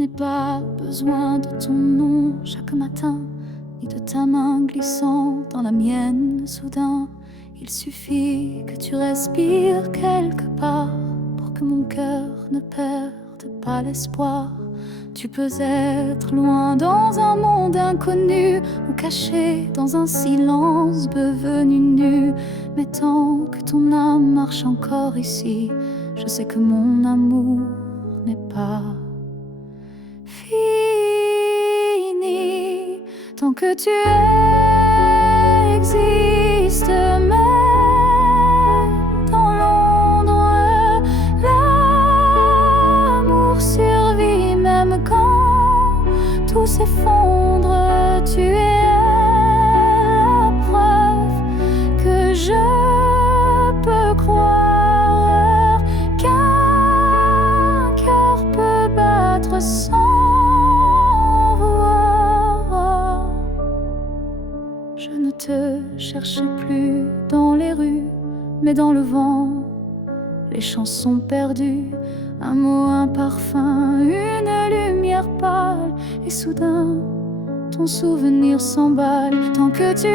n'ai pas besoin de ton nom chaque matin, ni de ta main glissant dans la mienne soudain. Il suffit que tu respires quelque part pour que mon cœur ne perde pas l'espoir. Tu peux être loin dans un monde inconnu ou caché dans un silence devenu nu. Mais tant que ton âme marche encore ici, je sais que mon amour n'est pas fini. Tant que tu existes, même dans l'ombre, l'amour survit. Même quand tout s'effondre, tu es la preuve que je peux croire qu'un cœur peut battre sans voir. Je ne te cherche plus dans les rues, mais dans le vent, les chansons perdues, un mot, un parfum, une lumière pâle, et soudain, ton souvenir s'emballe. Tant que tu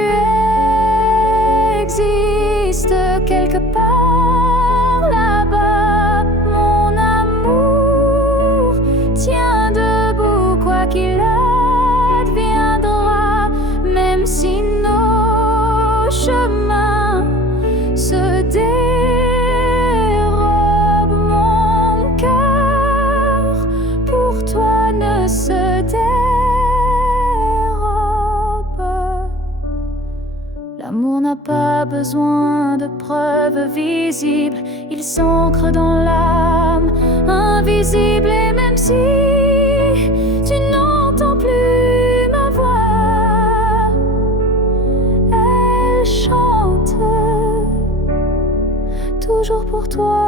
existes quelque part là-bas, mon amour tient debout, quoi qu'il adviendra. Même si nos chemins se dérobent, mon cœur pour toi ne se dérobe. L'amour n'a pas besoin de preuves visibles, il s'ancre dans l'âme, invisible. Et même si tu n'entends plus ma voix, elle chante toujours pour toi.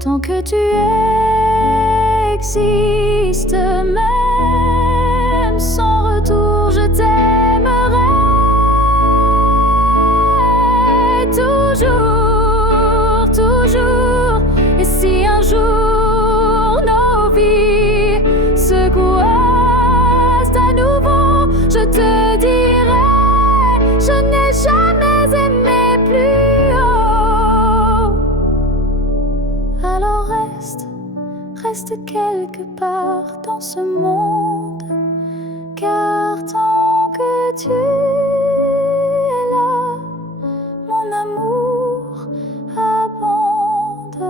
Tant que tu existes, même sans retour, je t'aimerai toujours, toujours. Et si un jour nos vies se croisent à nouveau, je te dirai, je n'ai jamais aimé plus haut. Alors reste quelque part dans ce monde, car tant que tu es là, mon amour abonde.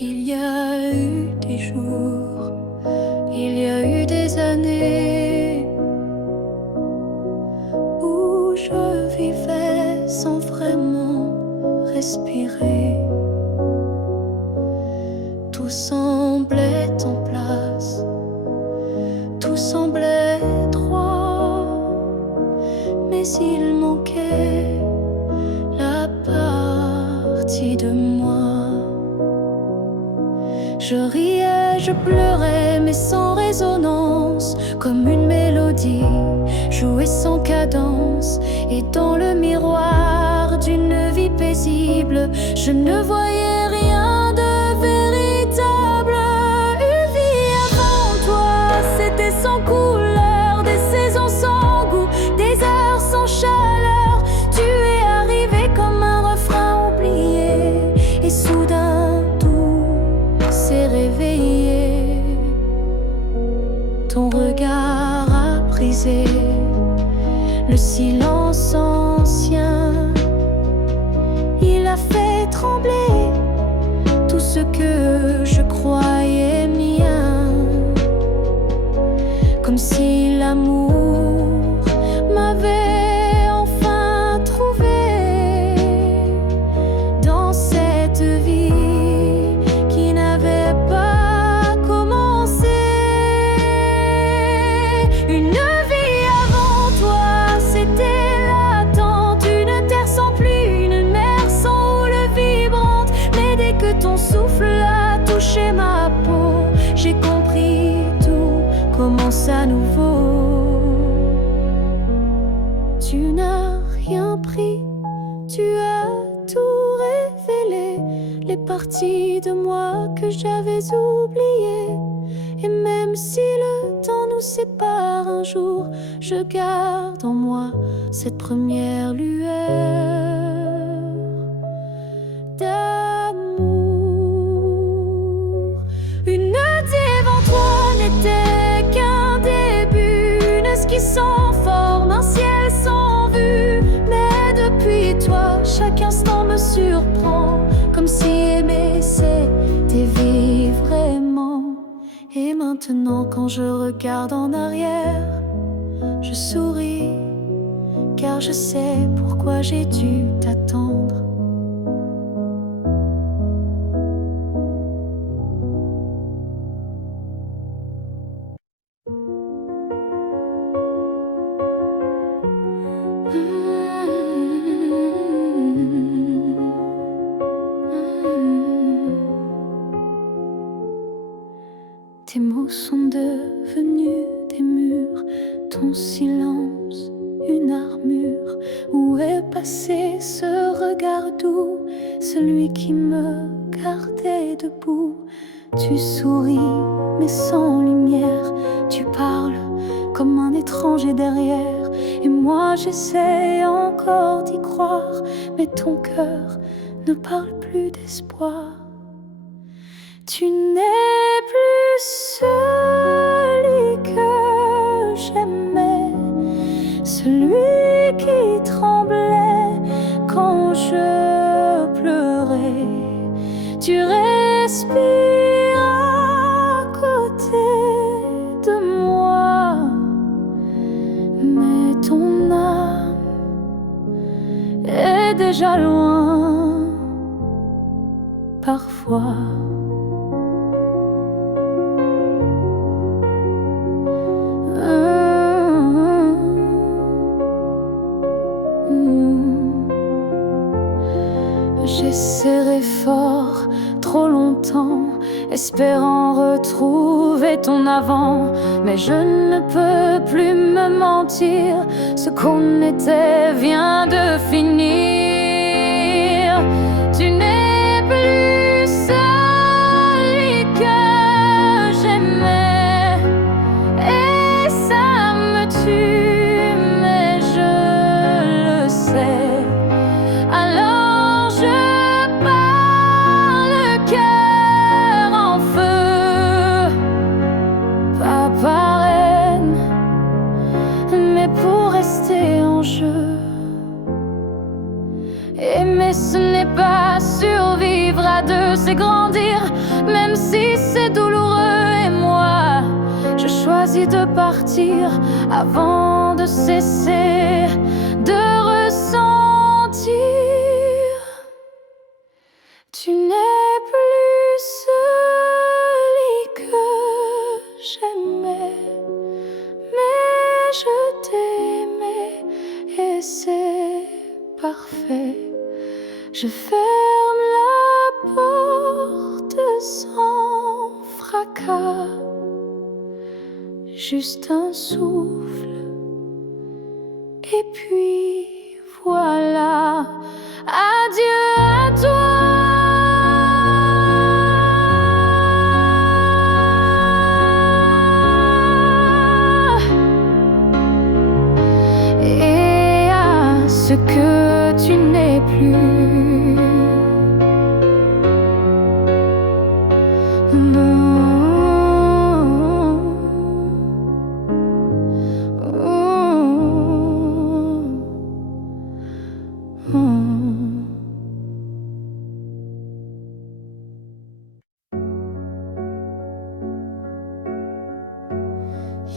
Il y a eu des jours, il y a eu des années où je vivais sans vraiment respirer. Tout semblait en place, tout semblait droit, mais il manquait la partie de moi. Je riais, je pleurais, mais sans résonance, comme une mélodie jouée sans cadence. Et dans le miroir d'une vie paisible, je ne voyais rien de véritable. Une vie avant toi, c'était sans couleur, des saisons sans goût, des heures sans chaleur. Tu es arrivé comme un refrain oublié, et soudain s'est réveillé. Ton regard a brisé le silence ancien. Il a fait trembler tout ce que je croyais mien, comme si l'amour m'avait enfin trouvé dans cette vie qui n'avait pas commencé. Une vie avant toi, c'était l'attente, une terre sans pluie, une mer sans houle vibrante. Mais dès que ton souffle a touché ma commence à nouveau. Tu n'as rien pris, tu as tout révélé, les parties de moi que j'avais oubliées. Et même si le temps nous sépare un jour, je garde en moi cette première lueur d'amour. Une nuit devant toi n'était qu'un début, une esquisse sans forme, un ciel sans vue. Mais depuis toi, chaque instant me surprend, comme si aimer c'était vivre vraiment. Et maintenant quand je regarde en arrière, je souris, car je sais pourquoi j'ai dû t'attendre. Tes mots sont devenus des murs, ton silence une armure. Où est passé ce regard doux, celui qui me gardait debout? Tu souris mais sans lumière, tu parles comme un étranger derrière. Et moi j'essaie encore d'y croire, mais ton cœur ne parle plus d'espoir. Tu n'es plus celui que j'aimais, celui qui tremblait quand je pleurais. Tu respires à côté de moi, mais ton âme est déjà loin parfois. J'ai serré fort trop longtemps, espérant retrouver ton avant. Mais je ne peux plus me mentir, ce qu'on était vient de finir. Tu n'es plus celui que j'aimais, et ça me tue, mais je le sais. Alors je pars le cœur en feu, pas par haine, mais pour rester en jeu. Aimer ce n'est pas survivre à deux, c'est grandir, même si c'est douloureux. Et moi, je choisis de partir avant de cesser de ressentir. Tu n'es plus celui que j'aimais, mais je t'aimais et c'est parfait. Je ferme la porte sans fracas, juste un souffle, et puis voilà. Adieu à toi. Et à ce que tu n'es plus.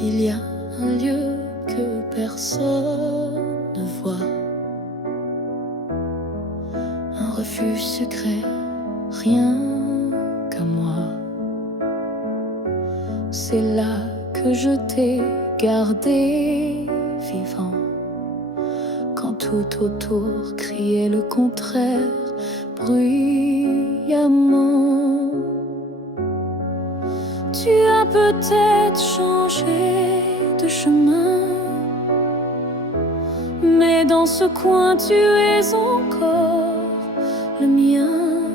Il y a un lieu que personne ne voit, un refuge secret, rien qu'à moi. C'est là que je t'ai gardé vivant, quand tout autour criait le contraire bruyamment. Tu as peut-être changé de chemin, mais dans ce coin tu es encore le mien.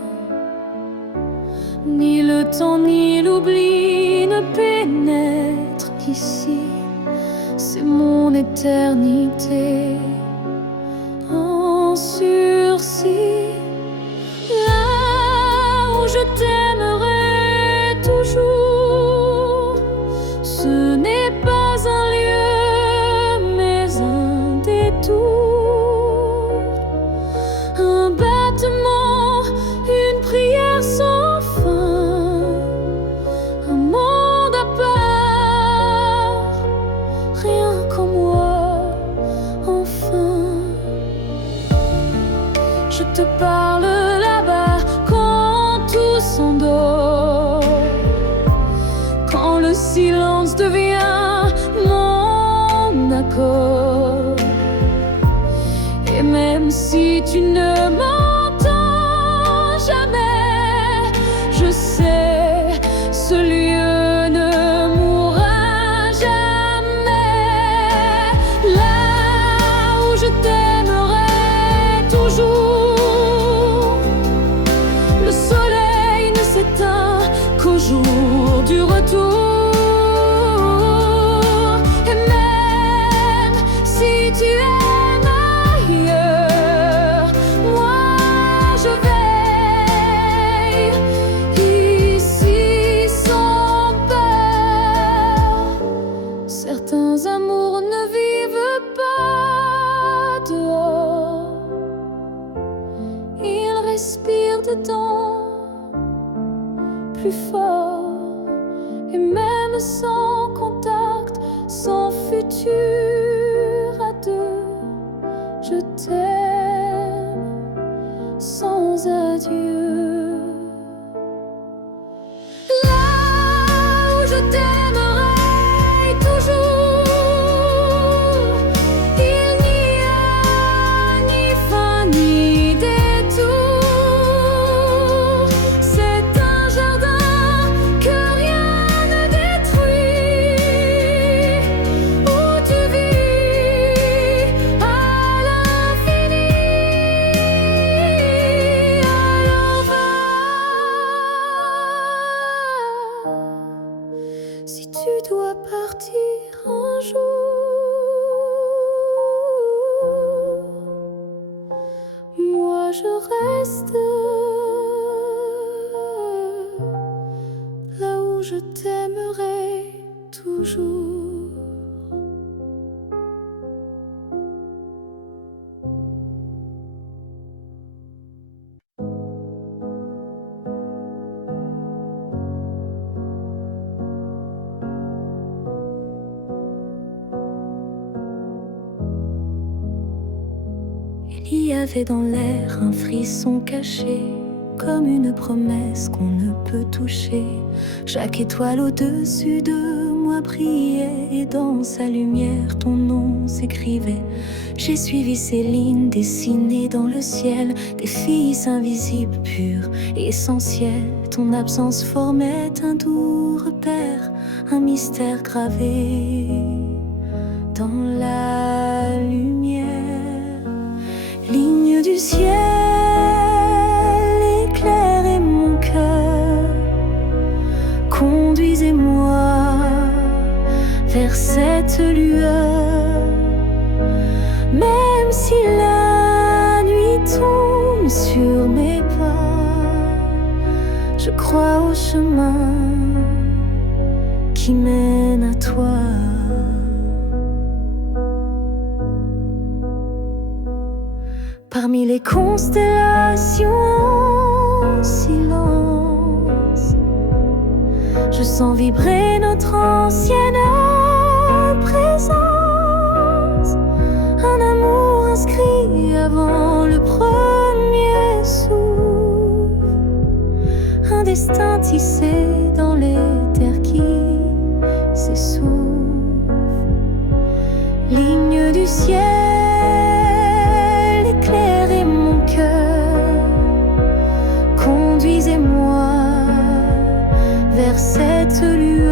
Ni le temps ni l'oubli ne pénètrent ici, c'est mon éternité en sursis. Là où je t'aimerai toujours, ce n'est pas un lieu mais un détour, un battement, une prière sans fin, un monde à part, rien qu'en moi, enfin. Je te parle là-bas quand tout s'endort, quand le silence devient mon accord. Et même si tu ne m'entends jamais, je sais, ce lieu ne mourra jamais. Là où je t'aimerai toujours, le soleil ne s'éteint qu'au jour du retour. Et même si tu aimes ailleurs, moi je veille ici sans peur. Certains amours ne vivent pas dehors, ils respirent dedans plus fort. Et même sans contact, sans futur à deux, je t'aime sans adieu. Là où je t'aimerai toujours, il n'y a ni fin ni détour. C'est un jardin que rien ne détruit, où tu vis à l'infini, à l'envers. Si tu dois partir un jour, moi je reste là où je t'aimerai toujours. Il y avait dans l'air un frisson caché, comme une promesse qu'on ne peut toucher. Chaque étoile au-dessus de moi brillait, et dans sa lumière ton nom s'écrivait. J'ai suivi ces lignes dessinées dans le ciel, des fils invisibles, purs et essentiels. Ton absence formait un doux repère, un mystère gravé dans la lumière. Ligne du ciel, éclairez mon cœur, conduisez-moi vers cette lueur. Même si la nuit tombe sur mes pas, je crois au chemin qui mène à toi. Parmi les constellations en silence, je sens vibrer notre ancienne présence. Un amour inscrit avant le premier souffle, un destin tissé dans les terres qui s'essoufflent. Ligne du ciel, éclairez mon cœur, conduisez-moi vers cette lueur.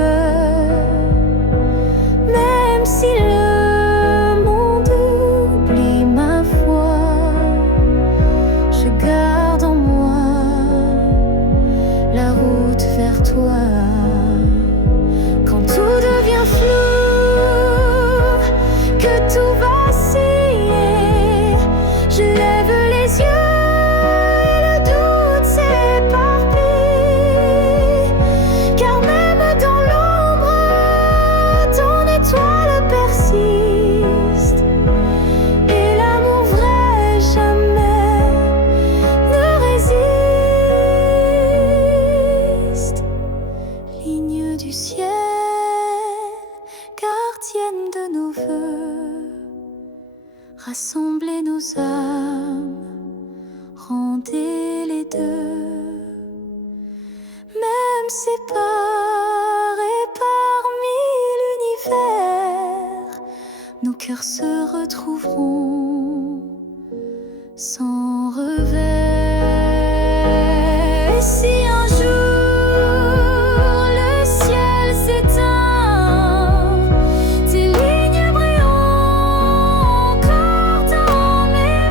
cœurs se retrouveront sans revers. Et si un jour le ciel s'éteint, tes lignes brilleront encore dans mes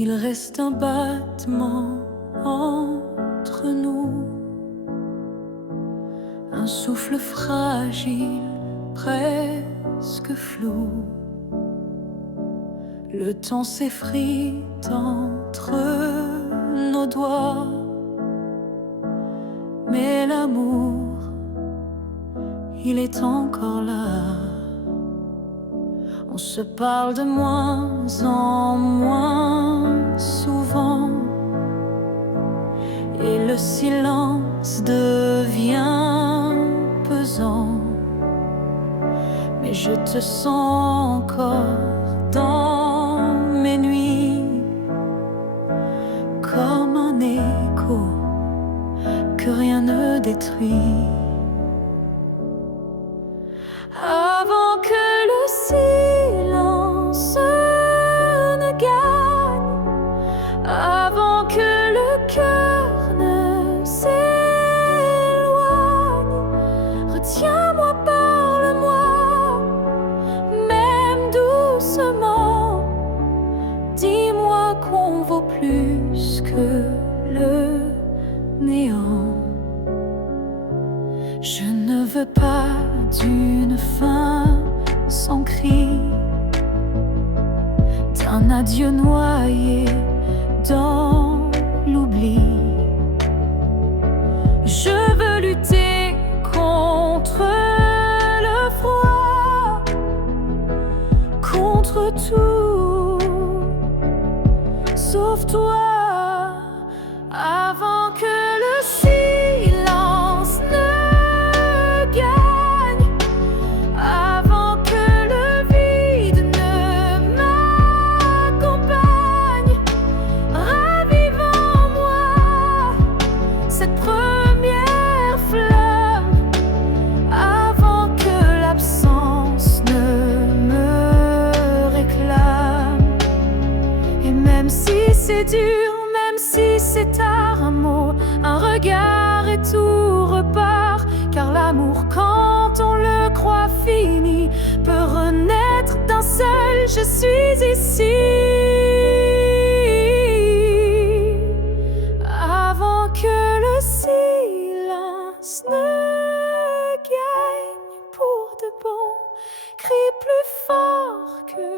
Il reste un battement entre nous, un souffle fragile, presque flou. Le temps s'effrite entre nos doigts, mais l'amour, il est encore là. On se parle de moins en moins souvent, et le silence devient pesant. Mais je te sens encore dans mes nuits, comme un écho que rien ne détruit. Avant que le silence ne gagne, avant que le cœur ne s'éloigne, retiens-moi, parle-moi, même doucement. Dis-moi qu'on vaut plus que le néant. Je ne veux pas d'une fin sans cri, d'un adieu noyé dans l'oubli. Je veux lutter contre le froid, contre tout, sauf toi. Avant que le silence ne gagne, avant que le vide ne m'accompagne, ravive en moi cette première flamme, avant que l'absence ne me réclame. Et même si c'est dur, même si c'est tard, un mot, un regard et tout repart. Car l'amour, quand on le croit fini, peut renaître d'un seul je suis ici. Avant que le silence ne gagne pour de bon, crie plus fort que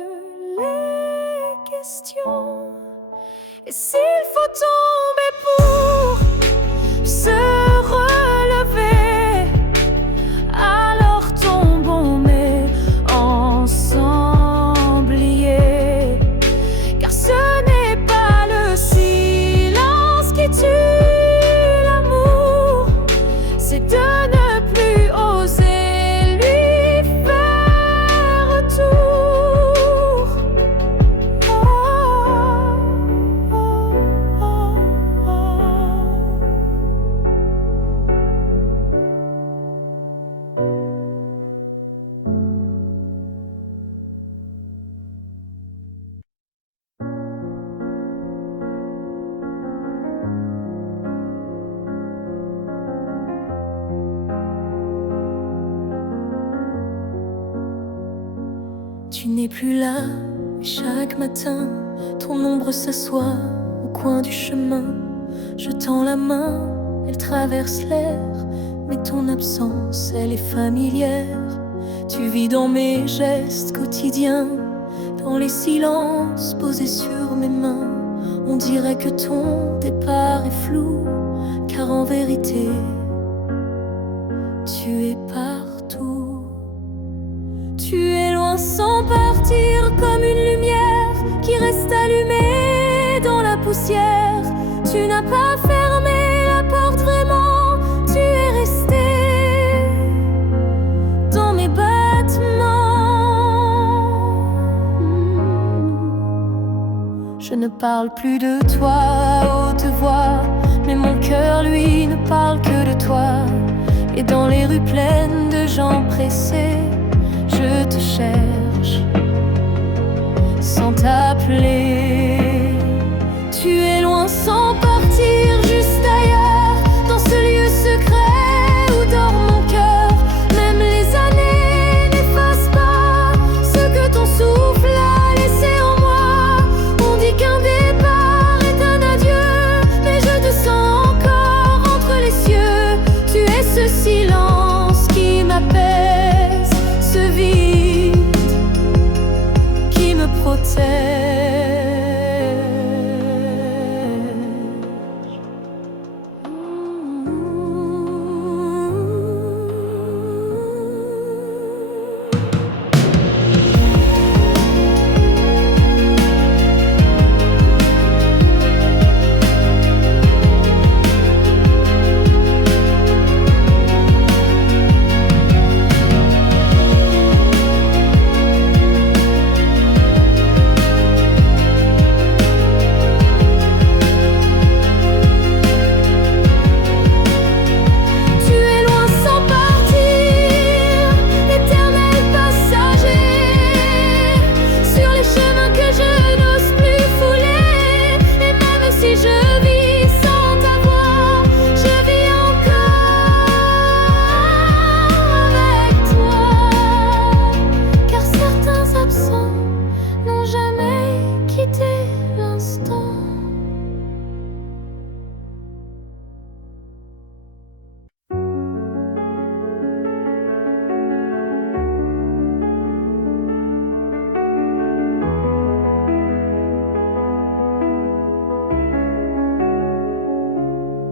les questions. Et s'il faut tomber pour se relever, alors tombons, mais ensemble liés. Car ce n'est pas le silence qui tue l'amour, c'est de ne plus oser lui faire retour. Tu n'es plus là, mais chaque matin, ton ombre s'assoit au coin du chemin. Je tends la main, elle traverse l'air, mais ton absence, elle est familière. Tu vis dans mes gestes quotidiens, dans les silences posés sur mes mains. On dirait que ton départ est flou, car en vérité, tu es partout. Tu es loin loin sans partir, comme une lumière qui reste allumée dans la poussière. Tu n'as pas fermé la porte vraiment, tu es resté dans mes battements. Je ne parle plus de toi à haute voix, mais mon cœur lui ne parle que de toi. Et dans les rues pleines de gens pressés, je te cherche sans t'appeler. Tu es loin sans partir, juste ailleurs, dans ce lieu secret où dort mon cœur. Même les années n'effacent pas ce que ton souffle a laissé en moi. On dit qu'un départ est un adieu, mais je te sens encore entre les cieux. Tu es ce silence qui m'apaise, ce vide qui me protège.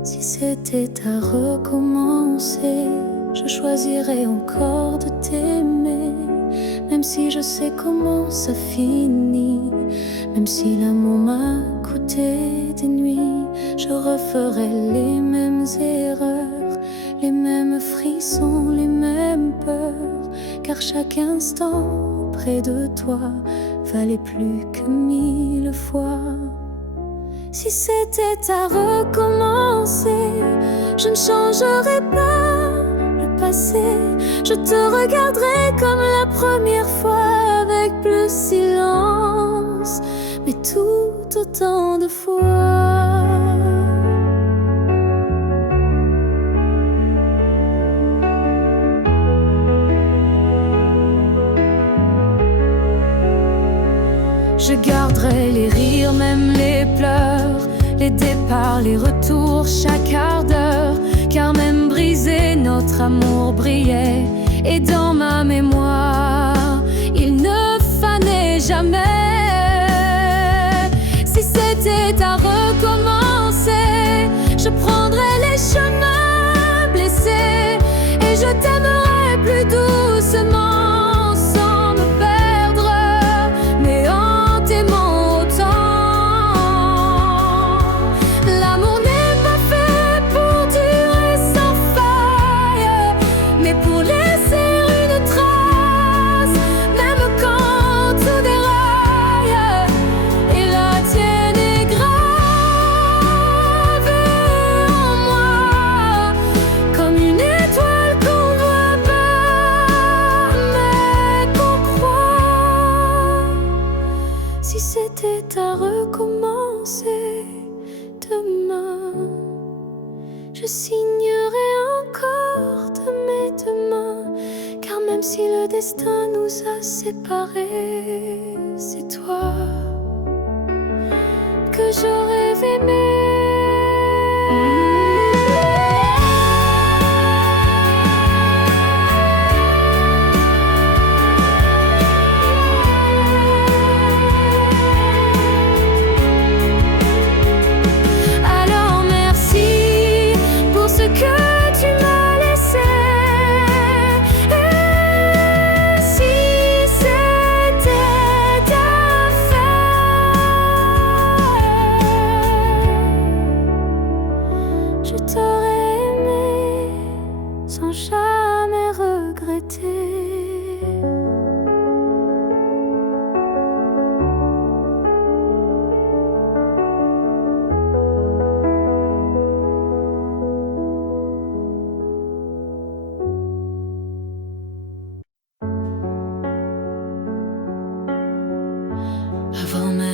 Si c'était à recommencer, je choisirais encore de t'aimer. Même si je sais comment ça finit, même si l'amour m'a coûté des nuits, je referais les mêmes erreurs, les mêmes frissons, les mêmes peurs. Car chaque instant près de toi valait plus que 1000 fois. Si c'était à recommencer, je ne changerais pas le passé. Je te regarderais comme la première fois, avec plus silence, mais tout autant de fois. Je garderai les rires, même les pleurs, les départs, les retours, chaque quart d'heure. Car même brisé, notre amour brillait. Et dans ma mémoire, il ne fanait jamais. Si c'était à recommencer, je prendrais les chemins blessés. Et je t'aimerais plus doucement. Si c'était à recommencer demain, je signerais encore de mes deux mains. Car même si le destin nous a séparés, c'est toi que je rêve aimer. Si c'est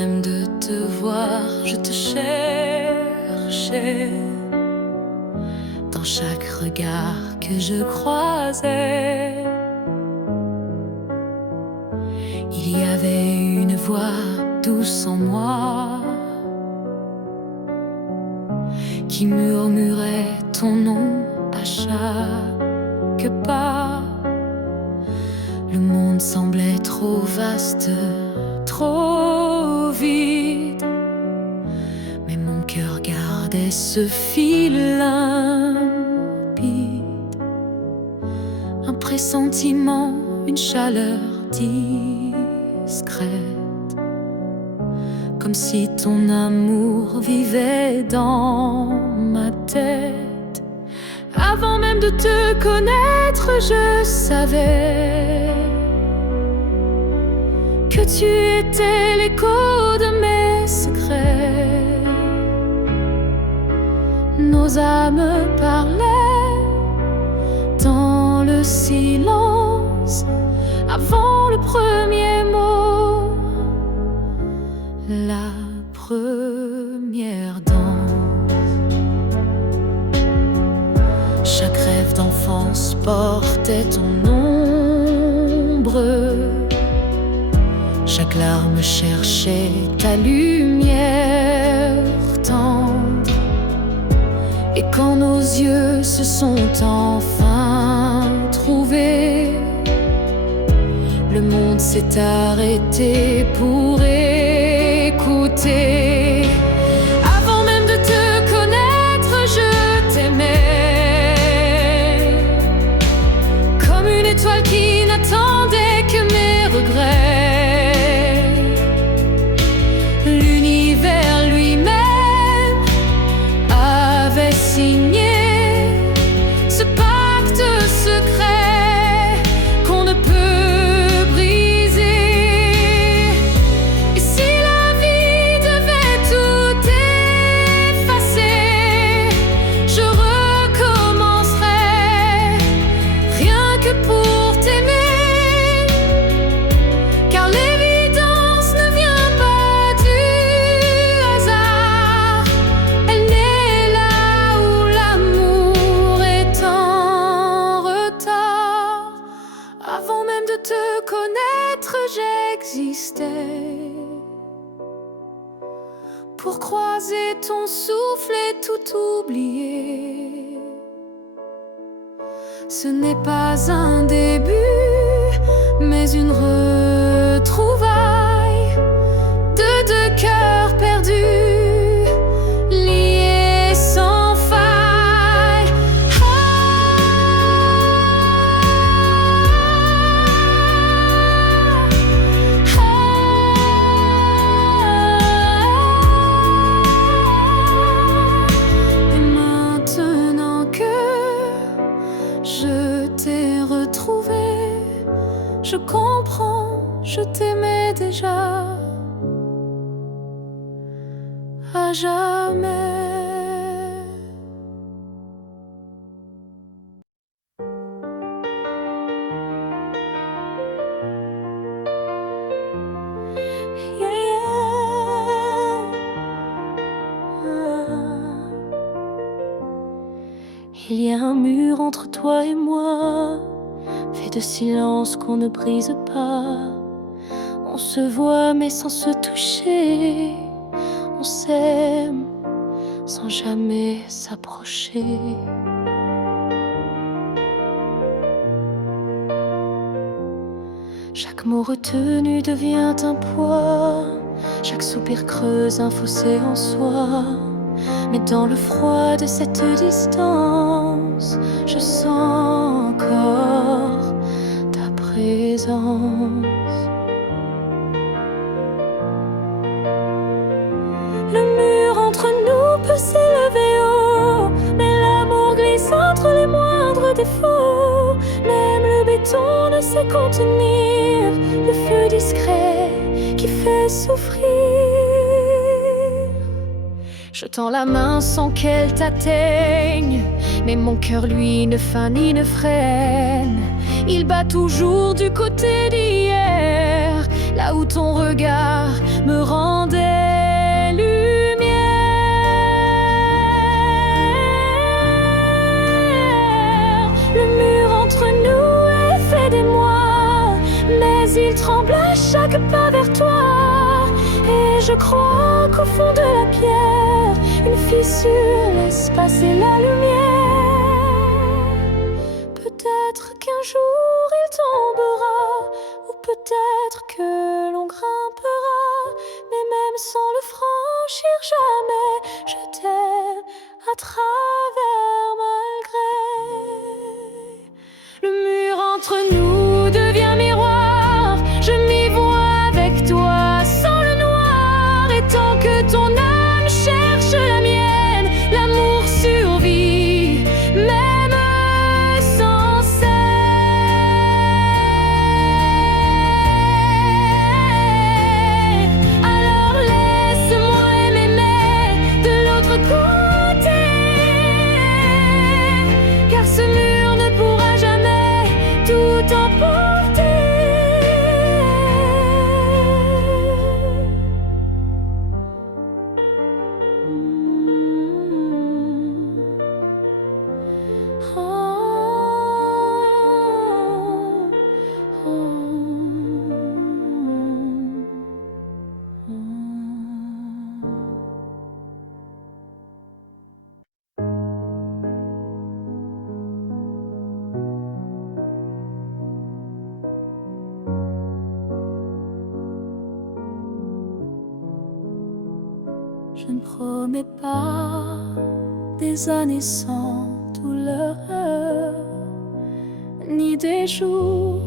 même de te voir, je te cherchais. Dans chaque regard que je croisais, il y avait une voix douce en moi qui murmurait ton nom à chaque pas. Le monde semblait trop vaste, trop vide, mais mon cœur gardait ce fil limpide. Un pressentiment, une chaleur discrète, comme si ton amour vivait dans ma tête. Avant même de te connaître, je savais que tu étais l'écho de mes secrets. Nos âmes parlaient dans le silence avant le premier mot, la première danse. Chaque rêve d'enfance portait ton ombre, chaque larme cherchait ta lumière tendre. Et quand nos yeux se sont enfin trouvés, le monde s'est arrêté pour écouter. Avant même de te connaître, je t'aimais, comme une étoile qui n'attendait que mes regrets. L'univers lui-même avait signé ce pacte secret qu'on ne peut briser. Et si la vie devait tout effacer, je recommencerais rien que pour t'aimer, car l'évidence ne vient pas du hasard. Elle naît là où l'amour est en retard. Avant même de te connaître, j'existais pour croiser ton souffle et tout oublier. Ce n'est pas un début, mais une retrouvaille de deux cœurs perdus, liés sans faille. Et maintenant que je t'ai retrouvé, je comprends, je t'aimais déjà à jamais. Yeah, yeah. Il y a un mur entre toi et moi, fait de silence qu'on ne brise pas. On se voit mais sans se toucher, on s'aime sans jamais s'approcher. Chaque mot retenu devient un poids, chaque soupir creuse un fossé en soi. Mais dans le froid de cette distance, je sens encore ta présence. Le mur entre nous peut s'élever haut, mais l'amour glisse entre les moindres défauts. Même le béton ne sait contenir le feu discret qui fait souffrir. Je tends la main sans qu'elle t'atteigne, mais mon cœur lui ne feint ni ne freine. Il bat toujours du côté d'hier, là où ton regard me rendait lumière. Le mur entre nous est fait d'émoi, mais il tremble à chaque pas vers toi. Et je crois qu'au fond de la pierre, une fissure laisse passer la lumière. Peut-être qu'un jour il tombera, ou peut-être que l'on grimpera, mais même sans le franchir jamais, je t'aime à travers malgré. Le mur entre nous devient miroir, je m'y vois avec toi sans le noir. Et tant que ton âme cherche la mienne, l'amour survit, même sans cesse. Alors laisse-moi m'aimer de l'autre côté, car ce mur ne pourra jamais tout emporter. Je ne promets pas des années sans douleur, ni des jours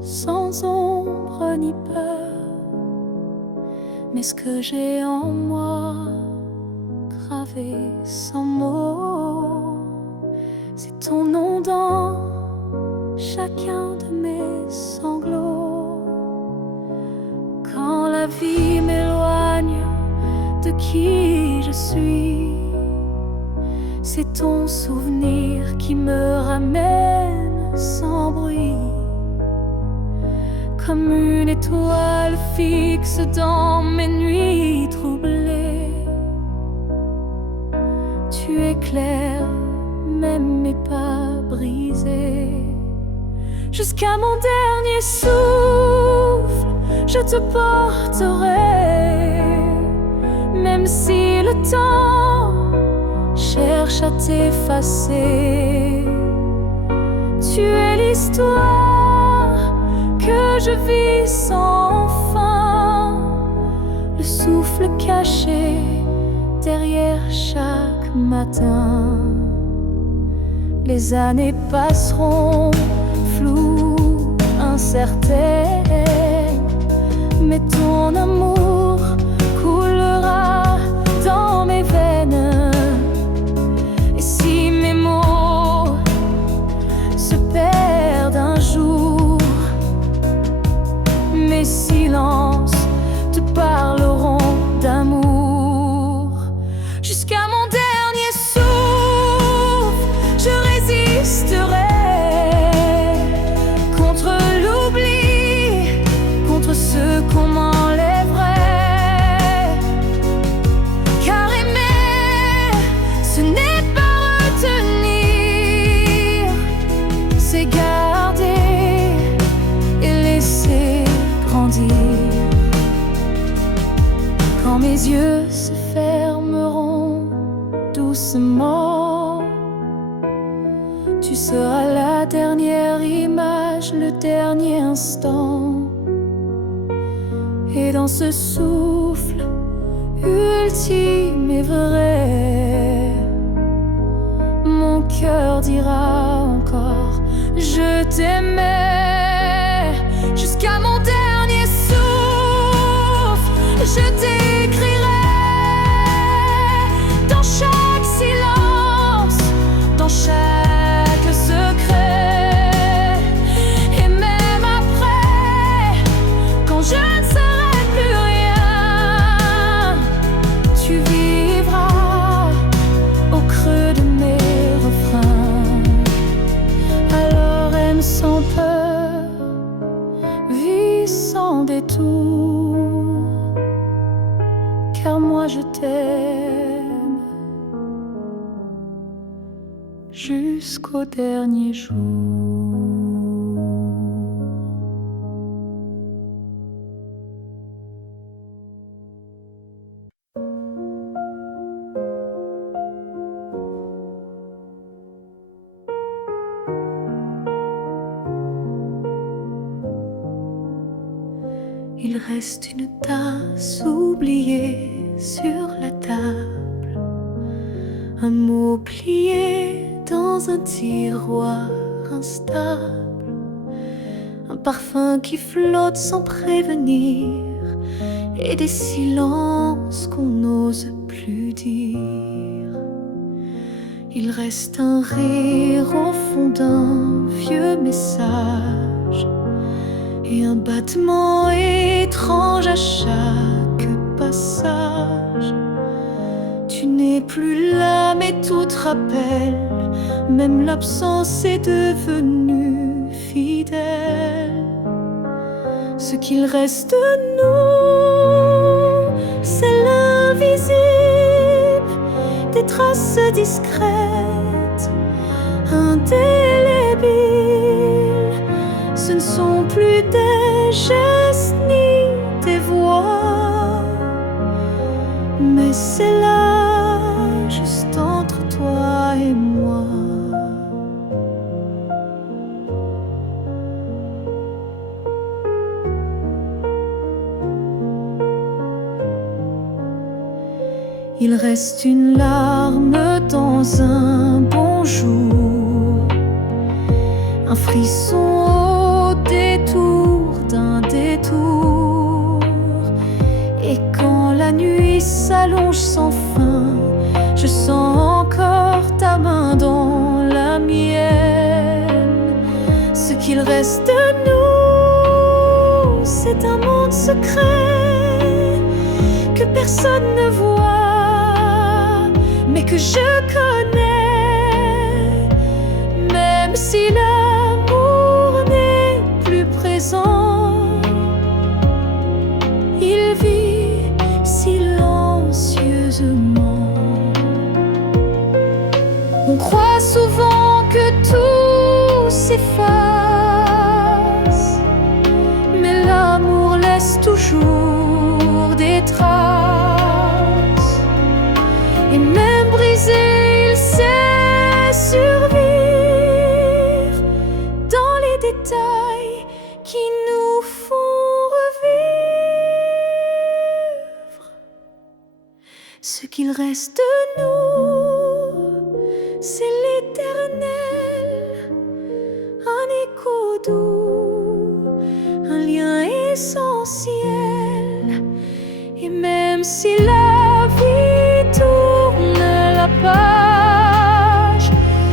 sans ombre ni peur. Mais ce que j'ai en moi, gravé sans mots, c'est ton nom dans chacun de mes sanglots. Quand la vie m'éloigne de qui je suis, c'est ton souvenir qui me ramène sans bruit, comme une étoile fixe dans mes nuits troublées. Tu éclaires même mes pas brisés. Jusqu'à mon dernier souffle, je te porterai, même si le temps cherche à t'effacer. Tu es l'histoire que je vis sans fin, le souffle caché derrière chaque matin. Les années passeront floues, incertaines, mais ton amour coulera dans mes veines. Et si mes mots se perdent un jour, mes silences te parleront d'amour. Jusqu'à mon dernier souffle, je résisterai contre l'oubli, contre ce qu'on m'enlèverait. Car aimer, ce n'est pas retenir, c'est garder et laisser grandir. Quand mes yeux se fermeront doucement, tu seras la dernière image, le dernier instant. Et dans ce souffle ultime et vrai, mon cœur dira encore je t'aimais. Jusqu'à mon dernier souffle, je t'écrirai dans chaque silence, dans chaque secret. Et même après, quand je ne serai plus rien, tu vivras au creux de mes refrains. Alors aime sans peur, vis sans détour, car moi je t'aime jusqu'au dernier jour. Il reste une tasse oubliée sur la table, un mot plié dans un tiroir instable, un parfum qui flotte sans prévenir, et des silences qu'on n'ose plus dire. Il reste un rire au fond d'un vieux message et un battement étrange à chaque passage. Tu n'es plus là mais tout te rappelle, même l'absence est devenue fidèle. Ce qu'il reste de nous, c'est l'invisible, des traces discrètes, indélébiles. Ce ne sont plus des gestes ni des voix, mais c'est là, juste entre toi et moi. Il reste une larme dans un bonjour, un frisson au détour d'un détour. Et quand la nuit s'allonge sans fin, je sens encore ta main dans la mienne. Ce qu'il reste de nous, c'est un monde secret que personne ne voit, mais que je connais. Même si l'amour n'est plus présent, il vit silencieusement. On croit souvent que tout s'efface, mais l'amour laisse toujours des traces. Et même brisé, il sait survivre dans les détails qui nous font revivre. Ce qu'il reste de nous, c'est l'éternel, un écho doux, un lien essentiel. Et même si la vie tourne la page,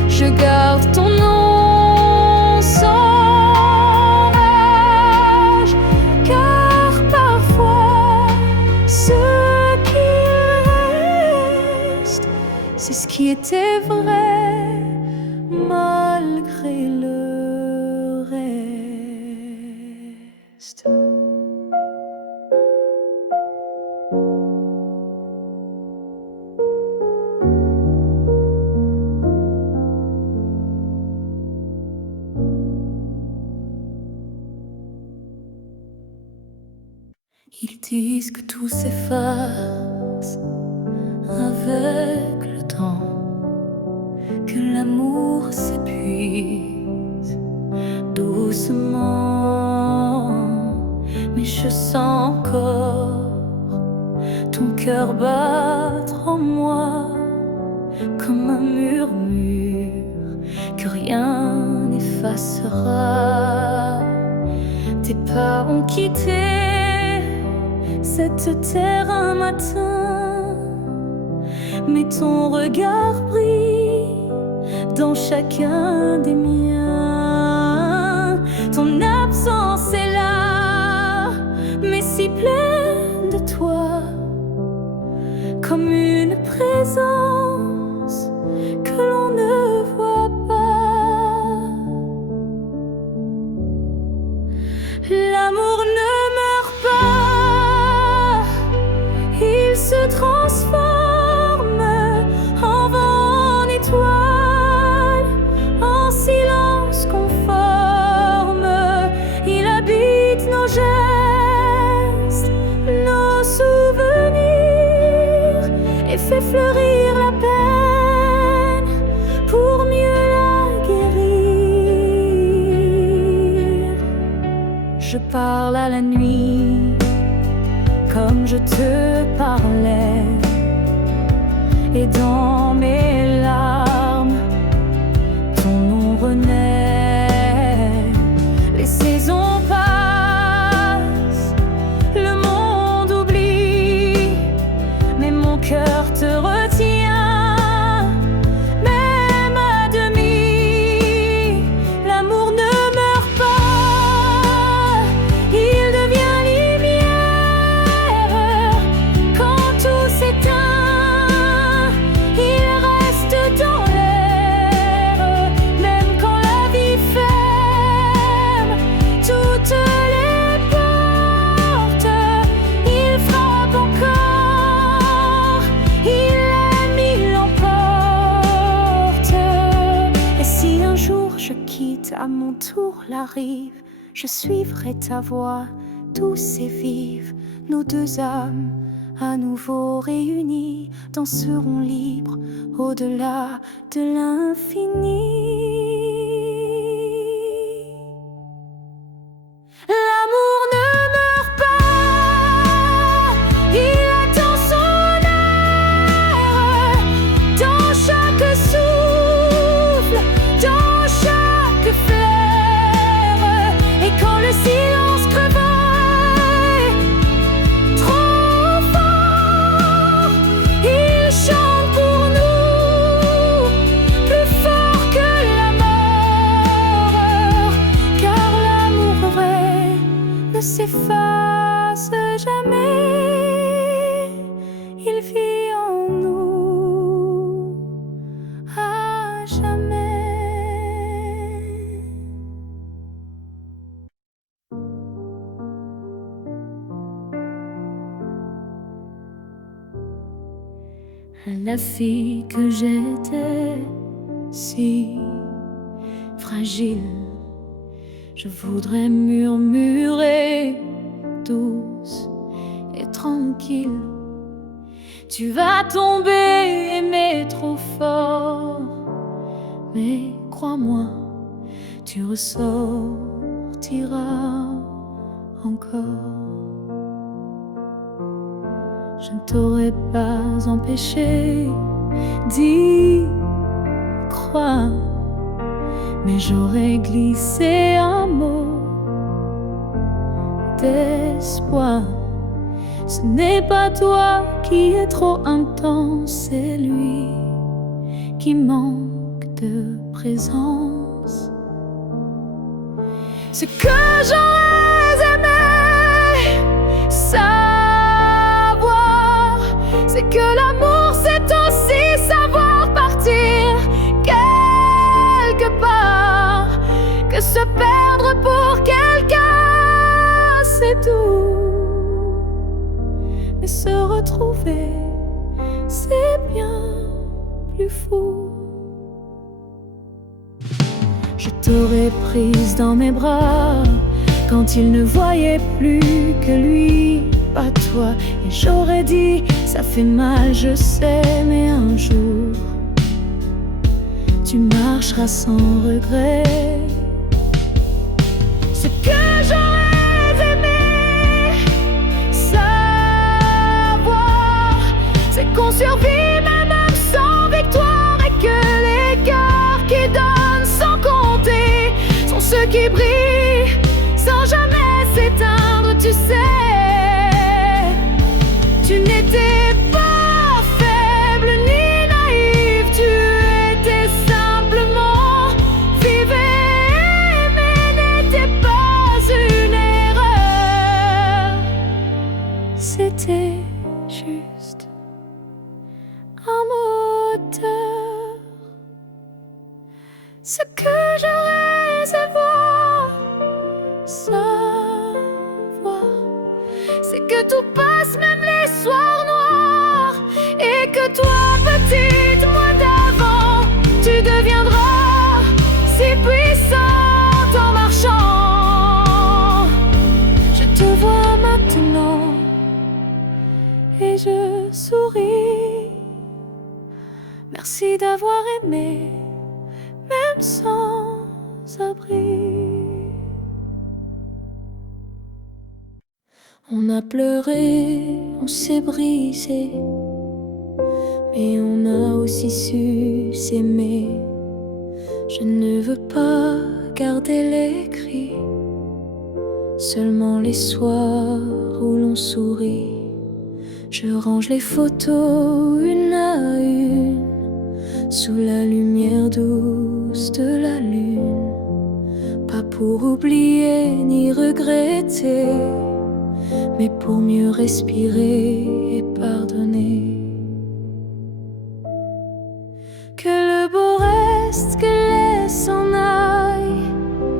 je garde ton nom sans rage, car parfois ce qui reste, c'est ce qui était vrai malgré le reste. Ils disent que tout s'efface avec le temps, que l'amour s'épuise doucement. Mais je sens encore ton cœur battre en moi comme un murmure que rien n'effacera. Tes pas ont quitté cette terre un matin, mais ton regard brille dans chacun des miens. Ton absence est là, mais si pleine de toi, comme une présence que l'on ne voit pas. L'amour ne meurt pas, il se transforme en vent, en étoile, en silence conforme. Il habite nos gestes, nos souvenirs, et fait fleurir la peine pour mieux la guérir. Je parle à la nuit comme je te parlais, et dans mes larmes, ton nom renaît. Les saisons passent, le monde oublie, mais mon cœur te retient, même à demi. L'amour ne meurt pas, il devient lumière. Quand tout s'éteint, il reste dans l'air. Même quand la vie ferme toutes les portes, il frappe encore, il aime, il l'emporte. Et si un jour je quitte à mon tour la rive, je suivrai ta voix douce et vive. Nos deux âmes à nouveau réunies danseront libres au-delà de l'infini. L'amour ne meurt pas, il attend son heure. Dans chaque souffle, dans chaque fleur. Et quand le silence crevaille trop fort, il chante pour nous, plus fort que la mort. Car l'amour vrai ne s'efface jamais, il vit en nous à jamais. La fille que j'étais, si fragile, je voudrais murmurer douce et tranquille. Tu vas tomber, aimer trop fort, mais crois-moi, tu ressortiras encore. Je ne t'aurais pas empêché d'y croire, mais j'aurais glissé un mot d'espoir. Ce n'est pas toi qui es trop intense, c'est lui qui manque de présence. Ce que j'aurais aimé savoir, c'est que l'amour c'est aussi savoir partir quelque part, que se perdre pour quelqu'un c'est doux, mais se retrouver c'est bien plus fou. Je t'aurais prise dans mes bras quand il ne voyait plus que lui, pas toi. Et j'aurais dit, ça fait mal, je sais, mais un jour tu marcheras sans regret. Ce que j'aurais aimé savoir, c'est qu'on survit même sans victoire, et que les cœurs qui donnent sans compter sont ceux qui brillent sans jamais s'éteindre. Tu sais, tu n'étais pas faible ni naïf, tu étais simplement vive et aimée, n'était pas une erreur. C'était juste un moteur. Ce que j'aurais savoir, c'est que tout passe, même les soirs noirs. souris. Merci d'avoir aimé, même sans abri. On a pleuré, on s'est brisé, mais on a aussi su s'aimer. Je ne veux pas garder les cris, seulement les soirs où l'on sourit. Je range les photos une à une, sous la lumière douce de la lune. Pas pour oublier ni regretter, mais pour mieux respirer et pardonner. Que le beau reste, que les s'en aille,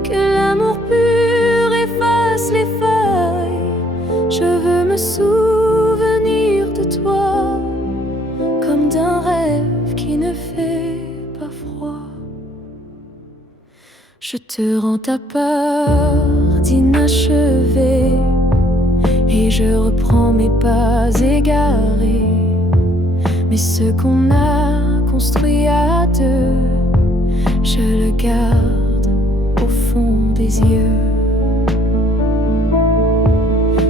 que l'amour pur efface les feuilles. Je veux me souvenir de toi, comme d'un rêve qui ne fait pas froid. Je te rends ta part d'inachevé, et je reprends mes pas égarés. Mais ce qu'on a construit à deux, je le garde au fond des yeux.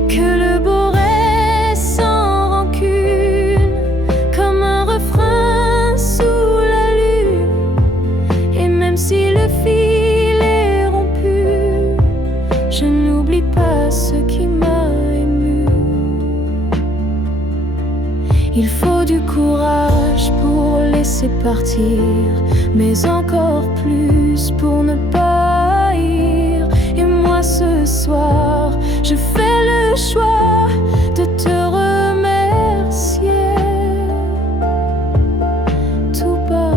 Que le beau reste sans rancune, comme un refrain sous la lune. Et même si le fil est rompu, je n'oublie pas ce qui m'a ému. Il faut du courage pour laisser partir, mais encore plus pour ne pas haïr. Et moi ce soir, je fais le choix de te remercier tout bas.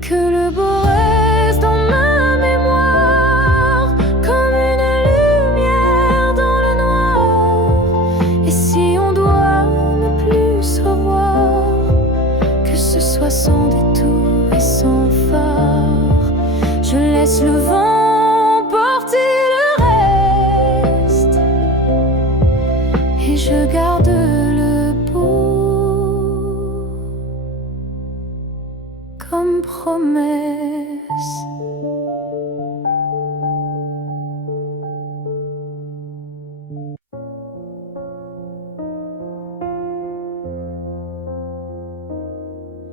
Que le beau reste dans ma mémoire, comme une lumière dans le noir. Et si on doit ne plus se revoir, que ce soit sans détour et sans phare. Je laisse le vent porter le reste, et je garde le beau comme promesse.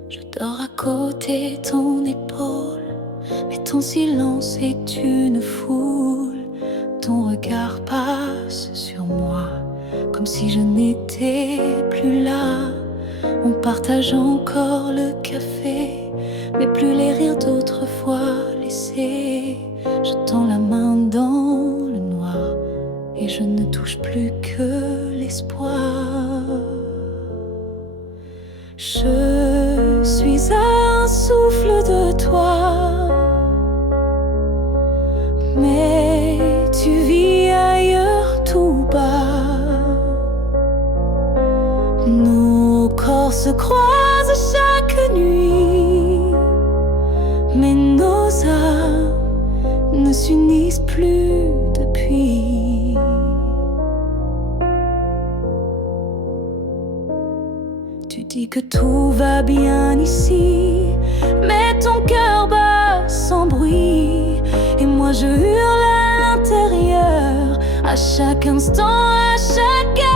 Je dors à côté de ton épaule, mais ton silence est une foule. Ton regard passe sur moi, comme si je n'étais plus là. On partage encore le café, mais plus les rires d'autrefois laissés. Je tends la main dans le noir, et je ne touche plus que l'espoir. Je suis un souffle de toi, mais tu vis ailleurs tout bas. Nos corps se croisent chaque nuit, mais nos âmes ne s'unissent plus depuis. Tu dis que tout va bien ici, mais ton cœur bat sans bruit. Et moi je hurle à l'intérieur, à chaque instant, à chaque heure.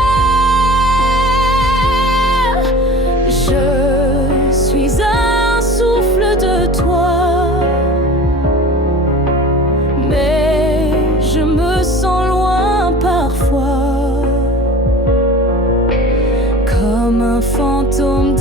Je suis un souffle de toi, mais je me sens loin parfois, comme un fantôme